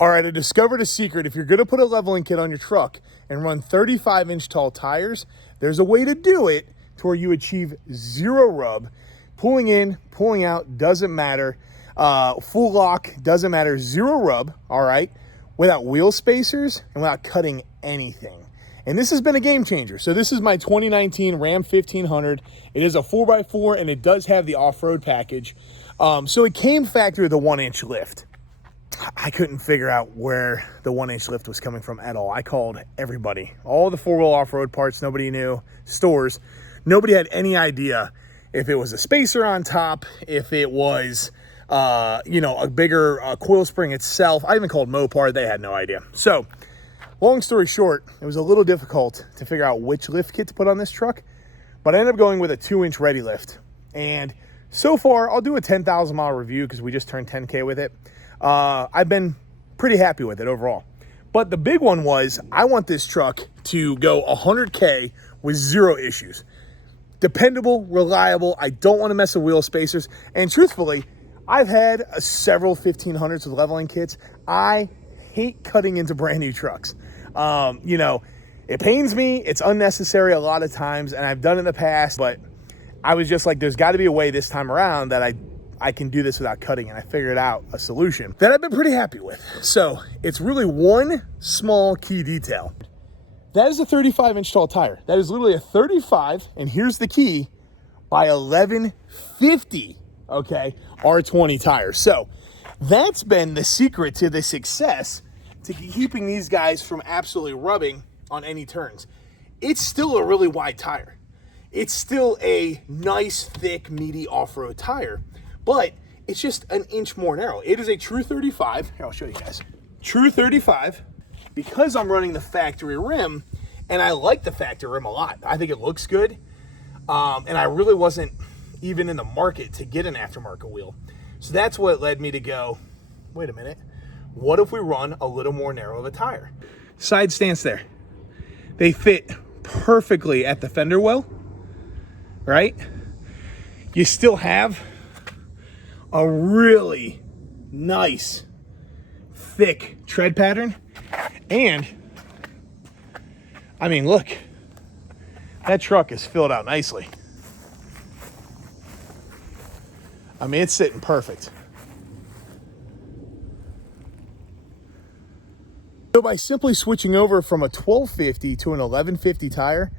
All right, I discovered a secret. If you're going to put a leveling kit on your truck and run 35-inch tall tires, there's a way to do it to where you achieve zero rub. Pulling in, pulling out, doesn't matter. Full lock, doesn't matter. Zero rub, all right, without wheel spacers and without cutting anything. And this has been a game changer. So this is my 2019 Ram 1500. It is a 4x4 and it does have the off-road package. So it came factory with a 1-inch lift. I couldn't figure out where the 1-inch lift was coming from at all. I called everybody, all the four-wheel off-road parts, nobody knew, stores. Nobody had any idea if it was a spacer on top, if it was, a bigger coil spring itself. I even called Mopar, they had no idea. So long story short, it was a little difficult to figure out which lift kit to put on this truck, but I ended up going with a 2-inch ready lift. And so far, I'll do a 10,000 mile review because we just turned 10K with it. I've been pretty happy with it overall. But the big one was, I want this truck to go 100K with zero issues. Dependable, reliable. I don't want to mess with wheel spacers. And truthfully, I've had several 1500s with leveling kits. I hate cutting into brand new trucks. It pains me. It's unnecessary a lot of times, and I've done it in the past, but I was just like, there's got to be a way this time around that I can do this without cutting, and I figured out a solution that I've been pretty happy with. So it's really one small key detail. That is a 35-inch tall tire. That is literally a 35, and here's the key, by 1150, okay, R20 tire. So that's been the secret to the success to keeping these guys from absolutely rubbing on any turns. It's still a really wide tire. It's still a nice, thick, meaty off-road tire, but it's just an inch more narrow. It is a true 35. Here, I'll show you guys. True 35, because I'm running the factory rim, and I like the factory rim a lot. I think it looks good, and I really wasn't even in the market to get an aftermarket wheel. So that's what led me to go, wait a minute, what if we run a little more narrow of a tire? Side stance there. They fit perfectly at the fender well, right? You still have a really nice, thick tread pattern. And, I mean, look, that truck is filled out nicely. I mean, it's sitting perfect. So by simply switching over from a 1250 to an 1150 tire,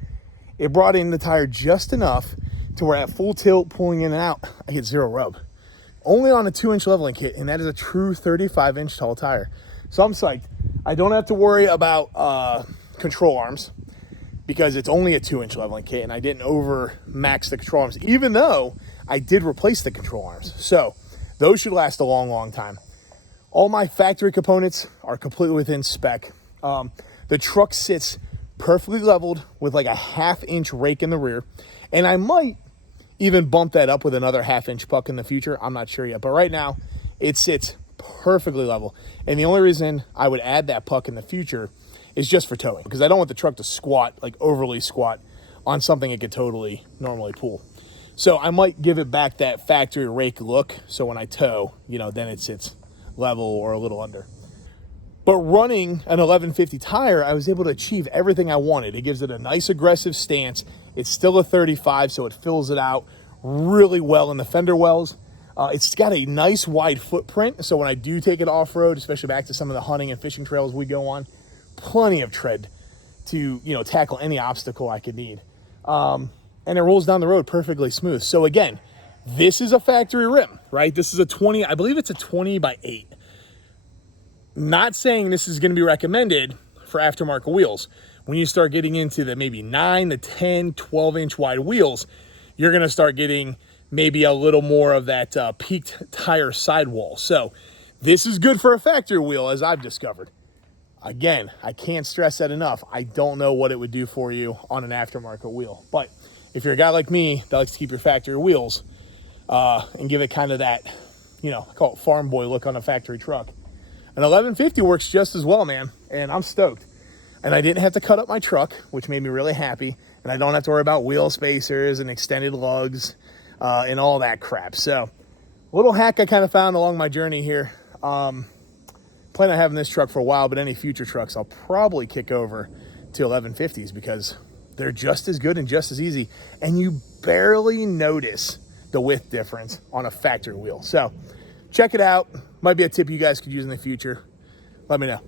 it brought in the tire just enough to where at full tilt, pulling in and out, I get zero rub. Only on a 2-inch leveling kit, and that is a true 35-inch tall tire. So I'm psyched. I don't have to worry about control arms because it's only a 2-inch leveling kit, and I didn't over max the control arms, even though I did replace the control arms. So those should last a long, long time. All my factory components are completely within spec. The truck sits perfectly leveled with like a 1/2-inch rake in the rear, and I might even bump that up with another 1/2-inch puck in the future. I'm not sure yet, but right now it sits perfectly level. And the only reason I would add that puck in the future is just for towing, because I don't want the truck to squat, like overly squat on something it could totally normally pull. So I might give it back that factory rake look. So when I tow, then it sits level or a little under. But running an 1150 tire, I was able to achieve everything I wanted. It gives it a nice aggressive stance. It's still a 35, so it fills it out really well in the fender wells. It's got a nice wide footprint, so when I do take it off-road, especially back to some of the hunting and fishing trails we go on, plenty of tread to tackle any obstacle I could need. And it rolls down the road perfectly smooth. So again, this is a factory rim, right? This is a 20, I believe it's a 20/8. Not saying this is going to be recommended for aftermarket wheels. When you start getting into the maybe 9 to 10, 12-inch wide wheels, you're going to start getting maybe a little more of that peaked tire sidewall. So this is good for a factory wheel, as I've discovered. Again, I can't stress that enough. I don't know what it would do for you on an aftermarket wheel. But if you're a guy like me that likes to keep your factory wheels and give it kind of that, I call it farm boy look on a factory truck, an 1150 works just as well, man, and I'm stoked. And I didn't have to cut up my truck, which made me really happy, and I don't have to worry about wheel spacers and extended lugs and all that crap. So, a little hack I kind of found along my journey here. plan on having this truck for a while, but any future trucks, I'll probably kick over to 1150s because they're just as good and just as easy. And you barely notice the width difference on a factory wheel. So check it out. Might be a tip you guys could use in the future. Let me know.